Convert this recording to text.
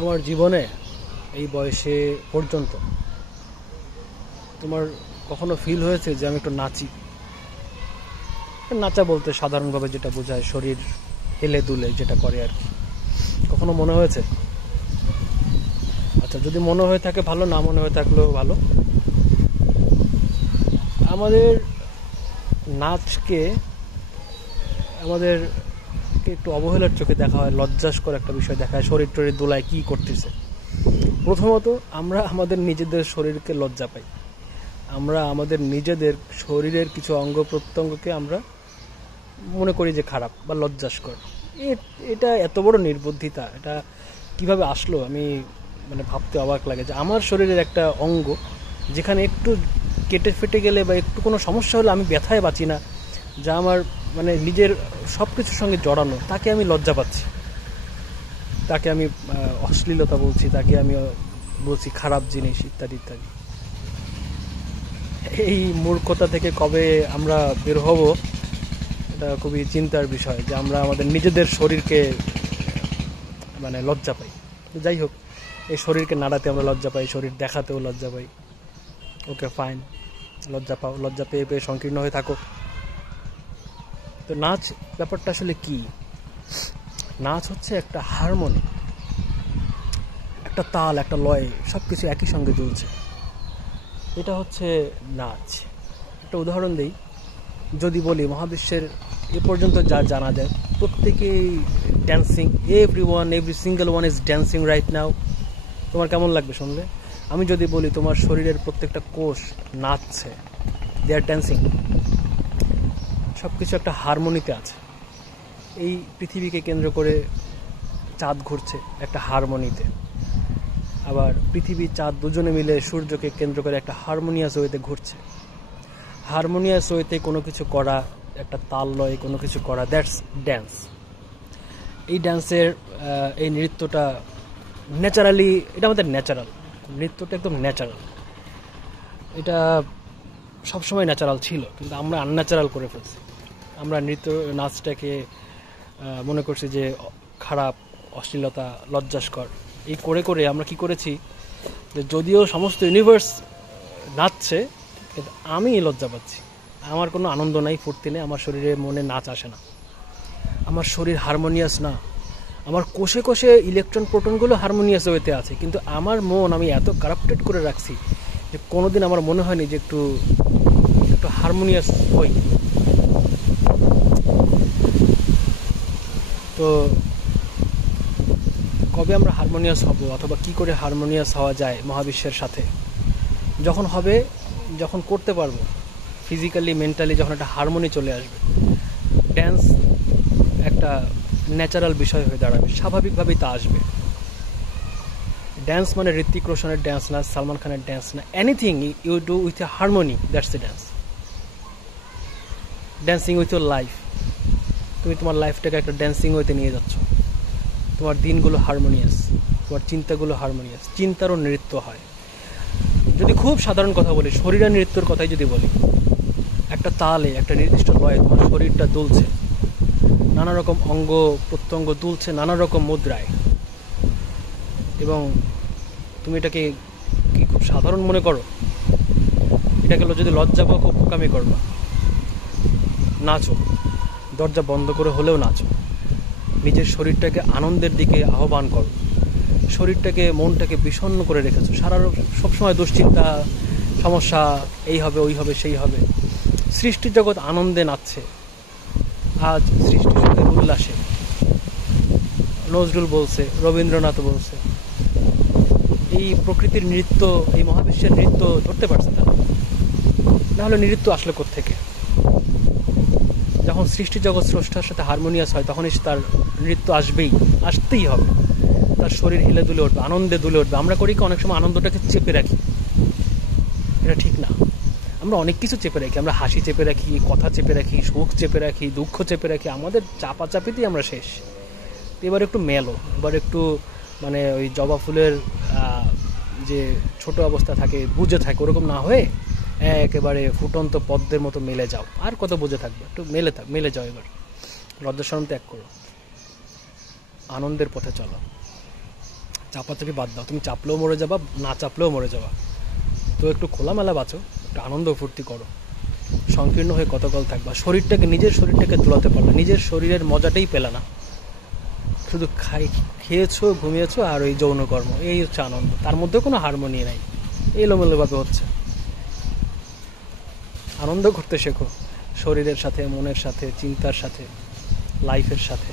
আমার জীবনে এই বয়সে পর্যন্ত তোমার কখনো ফিল হয়েছে যে আমি একটু নাচি? নাচা বলতে সাধারণভাবে যেটা বোঝায় শরীর হেলে দুলে যেটা করে আর কি। কখনো মনে হয়েছে? আচ্ছা, যদি মনে হয়ে থাকে ভালো, না মনে হয়ে থাকলেও ভালো। আমাদের নাচকে একটু অবহেলার চোখে দেখা হয়, লজ্জাস্কর একটা বিষয় দেখা হয়। শরীর টরীর দোলায় কি করতেছে? প্রথমত আমরা আমাদের নিজেদের শরীরকে লজ্জা পাই। আমরা আমাদের নিজেদের শরীরের কিছু অঙ্গ প্রত্যঙ্গকে আমরা মনে করি যে খারাপ বা লজ্জাস্কর। এটা এত বড় নির্বুদ্ধিতা, এটা কিভাবে আসলো আমি ভাবতে অবাক লাগে যে আমার শরীরের একটা অঙ্গ যেখানে একটু কেটে ফেটে গেলে বা একটু কোনো সমস্যা হলে আমি ব্যথায় বাঁচি না, যা আমার নিজের সব কিছুর সঙ্গে জড়ানো, তাকে আমি লজ্জা পাচ্ছি, তাকে আমি অশ্লীলতা বলছি, তাকে আমি বলছি খারাপ জিনিস ইত্যাদি ইত্যাদি। এই মূর্খতা থেকে কবে আমরা বের হব, এটা খুবই চিন্তার বিষয় যে আমরা আমাদের নিজেদের শরীরকে লজ্জা পাই। যাই হোক, এই শরীরকে নাড়াতে আমরা লজ্জা পাই, শরীর দেখাতেও লজ্জা পাই। ওকে ফাইন, লজ্জা পাও, লজ্জা পেয়ে পেয়ে সংকীর্ণ হয়ে থাকো। তো নাচ ব্যাপারটা আসলে কি? নাচ হচ্ছে একটা হারমোনি, একটা তাল, একটা লয়, সব কিছু একই সঙ্গে চলছে, এটা হচ্ছে নাচ। একটা উদাহরণ দিই, যদি বলি মহাবিশ্বের এ পর্যন্ত যা জানা যায় প্রত্যেকেই dancing, every single one is dancing right now. তোমার কেমন লাগবে শুনলে? আমি যদি বলি তোমার শরীরের প্রত্যেকটা কোষ নাচছে, দে আর ড্যান্সিং, সব কিছু একটা হারমোনিতে আছে। এই পৃথিবীকে কেন্দ্র করে চাঁদ ঘুরছে একটা হারমোনিতে, আবার পৃথিবী চাঁদ দুজনে মিলে সূর্যকে কেন্দ্র করে একটা হারমোনিয়াস ওয়েতে ঘুরছে। হারমোনিয়াস ওয়েতে কোনো কিছু করা, একটা তাল লয় কোনো কিছু করা, দ্যাটস ড্যান্স। এই ড্যান্সের এই নৃত্যটা ন্যাচারালি, এটা আমাদের ন্যাচারাল, নৃত্যটা একদম ন্যাচারাল। এটা সবসময় ন্যাচারাল ছিল, কিন্তু আমরা আনন্যাচারাল করে ফেলছি। আমরা নাচটাকে মনে করছি যে খারাপ, অশ্লীলতা, লজ্জাস্কর। এই করে করে আমরা কি করেছি যে যদিও সমস্ত ইউনিভার্স নাচছে, কিন্তু আমি লজ্জা পাচ্ছি, আমার কোনো আনন্দ নাই, ফুর্তি নেই, আমার শরীরে মনে নাচ আসে না, আমার শরীর হারমোনিয়াস না, আমার কোষে কোষে ইলেকট্রন প্রোটনগুলো হারমোনিয়াস ওয়েতে আছে, কিন্তু আমার মন আমি এত কারাপ্টেড করে রাখছি যে কোনোদিন আমার মনে হয়নি যে একটু হারমোনিয়াস হই। তো কবে আমরা হারমোনিয়াস হব, অথবা কি করে হারমোনিয়াস হওয়া যায় মহাবিশ্বের সাথে? যখন করতে পারবো, ফিজিক্যালি মেন্টালি যখন একটা হারমোনি চলে আসবে, ড্যান্স একটা ন্যাচারাল বিষয় হয়ে দাঁড়াবে, স্বাভাবিকভাবেই তা আসবে। ড্যান্স মানে ঋত্বিক রোশনের ড্যান্স না, সালমান খানের ড্যান্স না, anything you do with a harmony, that's a dance. Dancing with your life, তুমি তোমার লাইফটাকে একটা ড্যান্সিং ওয়েতে নিয়ে যাচ্ছ, তোমার দিনগুলো হারমোনিয়াস, তোমার চিন্তাগুলো হারমোনিয়াস, চিন্তারও নৃত্য হয়। যদি খুব সাধারণ কথা বলি, শরীরের নৃত্যর কথাই যদি বলি, একটা তালে, একটা নির্দিষ্ট লয়ে তোমার শরীরটা দুলছে, নানা রকম অঙ্গ প্রত্যঙ্গ দুলছে নানা রকম মুদ্রায়, এবং তুমি এটাকে কি খুব সাধারণ মনে করো? এটাকে যদি লজ্জা পাও, খুব বোকামি করবা। নাচো, দরজা বন্ধ করে হলেও নাচো, নিজের শরীরটাকে আনন্দের দিকে আহ্বান করো। শরীরটাকে, মনটাকে বিষণ্ণ করে রেখেছো, সবসময় দুশ্চিন্তা, সমস্যা, এই হবে, ওই হবে, সেই হবে। সৃষ্টির জগৎ আনন্দে নাচছে, আজ সৃষ্টির সাথে উল্লাসে। নজরুল বলছে, রবীন্দ্রনাথ বলছে, এই প্রকৃতির নৃত্য, এই মহাবিশ্বের নৃত্য ধরতে পারছে না, নাহলে নৃত্য আসলে কোত্থেকে? যখন সৃষ্টি জগৎ স্রষ্টার সাথে হারমোনিয়াস হয়, তখনই তার নৃত্য আসতেই হবে। তার শরীর হেলে দুলে উঠবে, আনন্দে দুলে উঠবে। আমরা করি কি, অনেক সময় আনন্দটাকে চেপে রাখি, এটা ঠিক না। আমরা অনেক কিছু চেপে রাখি, আমরা হাসি চেপে রাখি, কথা চেপে রাখি, সুখ চেপে রাখি, দুঃখ চেপে রাখি, আমাদের চাপাচাপিতেই আমরা শেষ। এবার একটু মেলো, এবার একটু ওই জবা ফুলের যে ছোট অবস্থা থাকে, বুঝে থাকে, ওরকম না হয়ে একেবারে ফুটন্ত পদ্মের মতো মেলে যাও। আর কত বুঝে থাকবে, একটু মেলে যাও। এবার লজ্জা শরম ত্যাগ করো, আনন্দের পথে চলো। চাপাচাপি বাদ দাও, তুমি চাপলেও মরে যাবা, না চাপলেও মরে যাবা। তো একটু খোলামেলা বাঁচো, একটু আনন্দ ফুর্তি করো। সংকীর্ণ হয়ে কতকাল থাকবা? নিজের শরীরটাকে দোলাতে পারলে, নিজের শরীরের মজাটাই পেলে না, শুধু খেয়েছো, ঘুমিয়েছো আর ওই যৌনকর্ম, এই হচ্ছে আনন্দ। তার মধ্যে কোনো হারমোনি নাই, এলোমেলোভাবে হচ্ছে। আনন্দ করতে শেখো, শরীরের সাথে, মনের সাথে, চিন্তার সাথে, লাইফের সাথে।